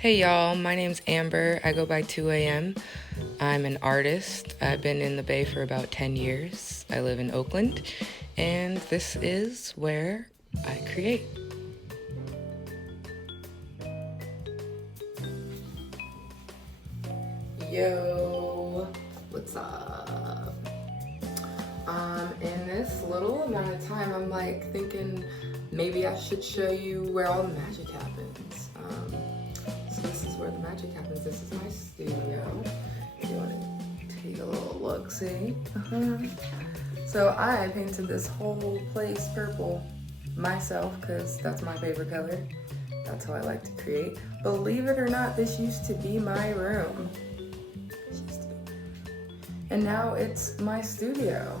Hey y'all, my name's Amber. I go by 2am. I'm an artist. I've been in the Bay for about 10 years. I live in Oakland, and this is where I create. Yo, what's up? In this little amount of time, I'm like thinking maybe I should show you where all the magic happens. So this is where the magic happens. This is my studio. If you want to take a little look, see? So I painted this whole place purple myself because that's my favorite color. That's how I like to create. Believe it or not, this used to be my room. And now it's my studio.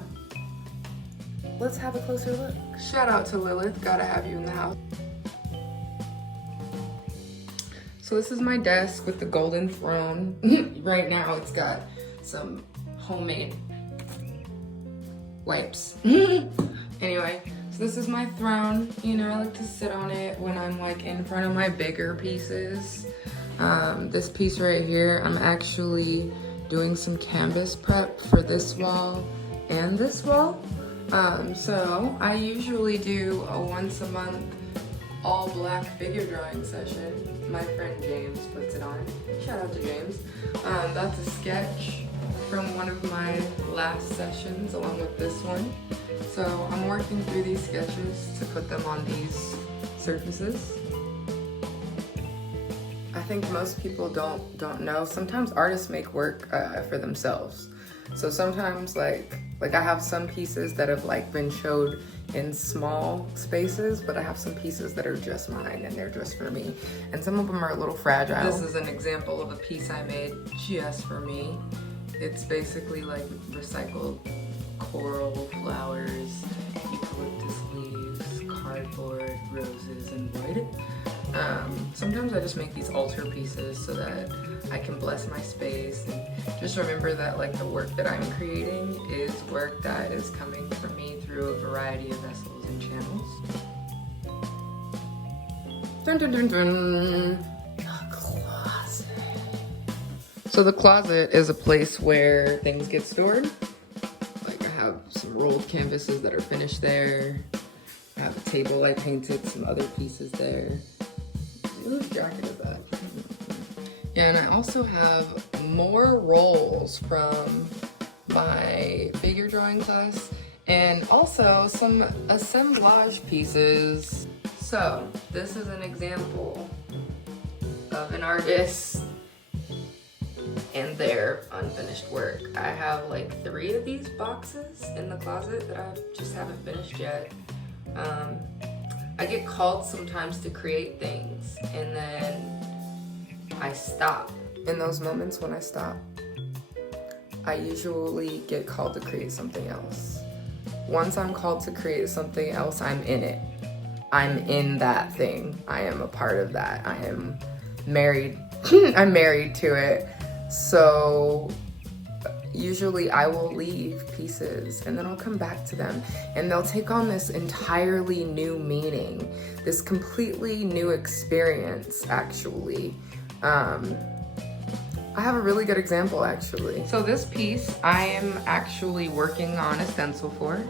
Let's have a closer look. Shout out to Lilith, gotta have you in the house. So this is my desk with the golden throne. Right now it's got some homemade wipes. Anyway, so this is my throne. You know, I like to sit on it when I'm like in front of my bigger pieces. This piece right here, I'm actually doing some canvas prep for this wall and this wall. So I usually do a once a month all black figure drawing session. My friend James puts it on. Shout out to James. That's a sketch from one of my last sessions along with this one. So I'm working through these sketches to put them on these surfaces. I think most people don't know. Sometimes artists make work for themselves. So sometimes like I have some pieces that have like been showed in small spaces, but I have some pieces that are just mine and they're just for me. And some of them are a little fragile. This is an example of a piece I made just for me. It's basically like recycled coral flowers, eucalyptus leaves, cardboard, roses, and wood. Sometimes I just make these altar pieces so that I can bless my space and just remember that like the work that I'm creating is work that is coming from me through a variety of vessels and channels. Dun, dun, dun, dun. The closet. So the closet is a place where things get stored. Like I have some rolled canvases that are finished there. I have a table I painted, some other pieces there. Whose jacket is that? Yeah, and I also have more rolls from my figure drawing class and also some assemblage pieces. So this is an example of an artist and their unfinished work. I have like 3 of these boxes in the closet that I just haven't finished yet. I get called sometimes to create things and then I stop. In those moments when I stop, I usually get called to create something else. Once I'm called to create something else, I'm in it. I'm in that thing. I am a part of that. I am married. I'm married to it. So usually I will leave pieces and then I'll come back to them and they'll take on this entirely new meaning, this completely new experience actually. I have a really good example actually. So this piece I am actually working on a stencil for.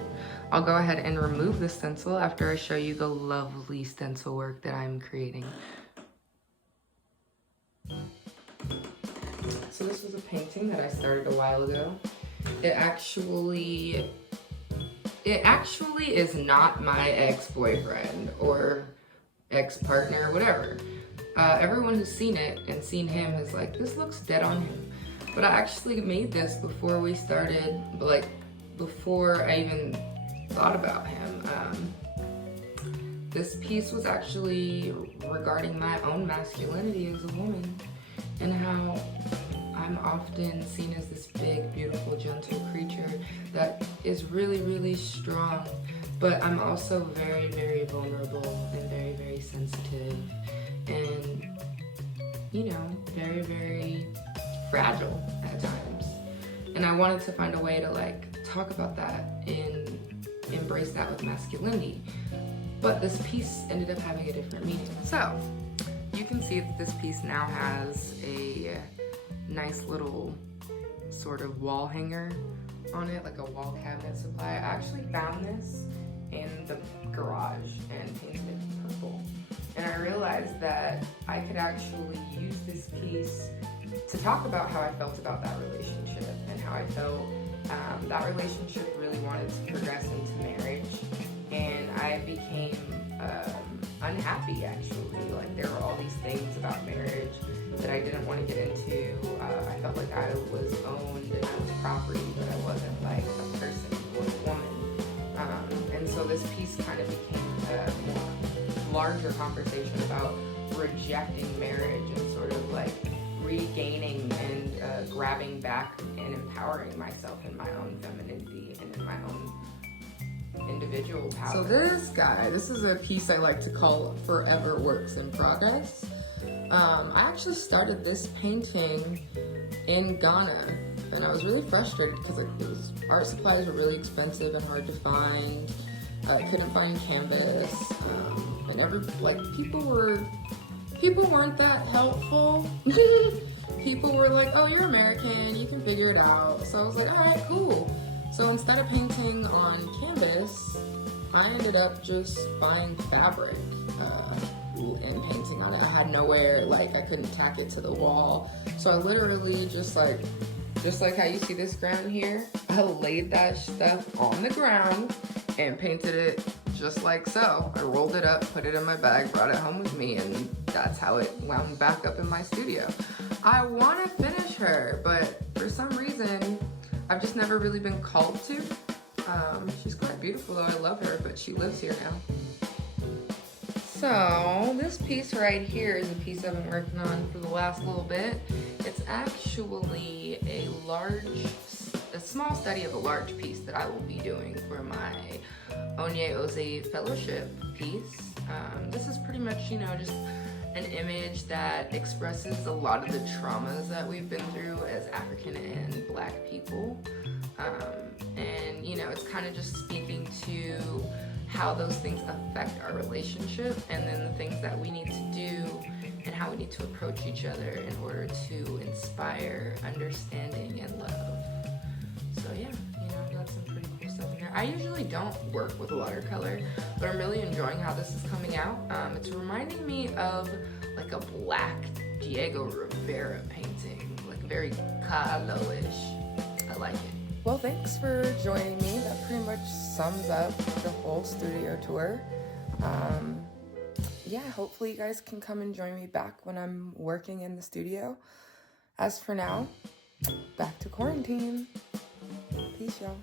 I'll go ahead and remove the stencil after I show you the lovely stencil work that I'm creating. So this was a painting that I started a while ago. It actually is not my ex-boyfriend or ex-partner, whatever. Everyone who's seen it and seen him is like, this looks dead on him. But I actually made this before we started, like before I even thought about him. This piece was actually regarding my own masculinity as a woman and how I'm often seen as this big, beautiful, gentle creature that is really, really strong, but I'm also very, very vulnerable and very, very sensitive and, you know, very, very fragile at times. And I wanted to find a way to like talk about that and embrace that with masculinity. But this piece ended up having a different meaning. So you can see that this piece now has a nice little sort of wall hanger on it, like a wall cabinet supply. I actually found this in the garage and painted it purple. And I realized that I could actually use this piece to talk about how I felt about that relationship and how I felt that relationship really wanted to progress into marriage. And I became unhappy, actually. Like, there were all these things about marriage that I didn't want to get into. I felt like I was owned and I was property, but I wasn't like a person or a woman. And so this piece kind of became a more larger conversation about rejecting marriage and sort of like regaining and grabbing back and empowering myself in my own femininity and in my own individual power. So this is a piece I like to call Forever Works in Progress. I actually started this painting in Ghana, and I was really frustrated because art supplies were really expensive and hard to find. I couldn't find canvas, and people weren't that helpful. People were like, "Oh, you're American, you can figure it out." So I was like, "All right, cool." So instead of painting on canvas, I ended up just buying fabric and painting on it. I had nowhere, like I couldn't tack it to the wall. So I literally just like how you see this ground here, I laid that stuff on the ground and painted it just like so. I rolled it up, put it in my bag, brought it home with me, and that's how it wound back up in my studio. I want to finish her, but for some reason, I've just never really been called to. She's quite beautiful though, I love her, but she lives here now. So this piece right here is a piece I've been working on for the last little bit. It's actually a small study of a large piece that I will be doing for my Onye Oze fellowship piece. This is pretty much, just an image that expresses a lot of the traumas that we've been through as African and Black people. And it's kind of just speaking to how those things affect our relationship, and then the things that we need to do and how we need to approach each other in order to inspire understanding and love. So yeah, that's some pretty cool stuff in there. I usually don't work with watercolor, but I'm really enjoying how this is coming out. It's reminding me of like a black Diego Rivera painting, like very Kahlo-ish. I like it. Well, thanks for joining me. That pretty much sums up the whole studio tour. Yeah, hopefully you guys can come and join me back when I'm working in the studio. As for now, back to quarantine. Peace, y'all.